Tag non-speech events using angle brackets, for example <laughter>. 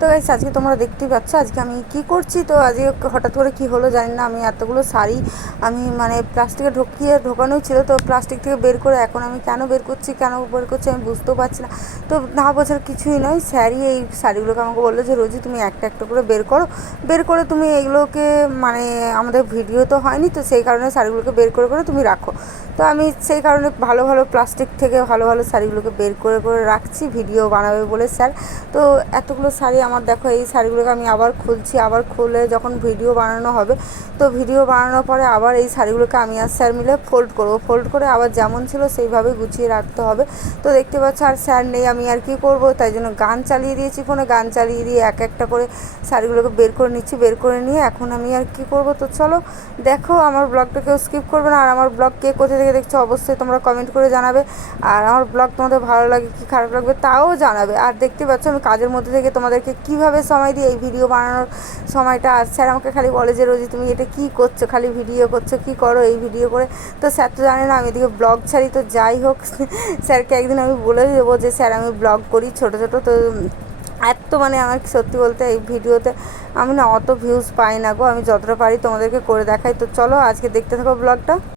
তো গাইস আজকে তোমরা দেখতেই পাচ্ছ, আজকে আমি কি করছি? তো আজকে হঠাৎ করে কি হলো জানি না, আমি এতগুলো শাড়ি আমি মানে প্লাস্টিকে ঢুকিয়ে ঢোকানোই ছিল, তো প্লাস্টিক থেকে বের করে এখন আমি কেন বের করছি, কেন বের করছি আমি বুঝতেও পারছি না। তো না বোঝার কিছুই নয়, স্যারই এই শাড়িগুলোকে আমাকে বলল যে, রোজি তুমি একটা একটা করে বের করো। বের করে তুমি এগুলোকে মানে আমাদের ভিডিও তো হয়নি, তো সেই কারণে শাড়িগুলোকে বের করে করে তুমি রাখো। তো আমি সেই কারণে ভালো ভালো প্লাস্টিক থেকে ভালো ভালো শাড়িগুলোকে বের করে করে রাখছি, ভিডিও বানাবে বলে স্যার। তো এতগুলো শাড়ি আমার দেখো, এই শাড়িগুলোকে আমি আবার খুলছি, আবার খুলে যখন ভিডিও বানানো হবে, তো ভিডিও বানানোর পরে আবার এই শাড়িগুলোকে আমি আর স্যার মিলে ফোল্ড করব। ফোল্ড করে আবার যেমন ছিল সেইভাবে গুছিয়ে রাখতে হবে। তো দেখতে পাচ্ছ আর স্যার নেই, আমি আর কি করব? তাই জন্য গান চালিয়ে দিয়েছি ফোনে, গান চালিয়ে দিয়ে এক একটা করে শাড়িগুলোকে বের করে নিচ্ছি, বের করে নিয়ে এখন আমি আর কি করব? তো চলো, দেখো আমার ব্লগটা কেউ স্কিপ করবে না। আর আমার ব্লগ কে কোথা থেকে দেখছ অবশ্যই তোমরা কমেন্ট করে জানাবে। আর আমার ব্লগ তোমাদের ভালো লাগে কি খারাপ লাগবে তাও জানাবে। আর দেখতে পাচ্ছ আমি কাজের মধ্যে থেকে তোমাদেরকে কীভাবে সময় দিই এই ভিডিও বানানোর সময়টা আর স্যার আমাকে খালি বলে যে রোজি, তুমি এটা কি করছ? খালি ভিডিও করছ, কি করো এই ভিডিও করে? তো স্যার তো জানে না, আমি এদিকে ব্লগ ছাড়ি, তো যাই হোক, <laughs> স্যারকে একদিন আমি বলে দেবো যে, স্যার, আমি ব্লগ করি ছোটো ছোটো। তো এত মানে আমার সত্যি বলতে এই ভিডিওতে আমি না অত ভিউজ পাই না গো, আমি যতটা পারি তোমাদেরকে করে দেখাই। তো চলো আজকে দেখতে থাকো ব্লগটা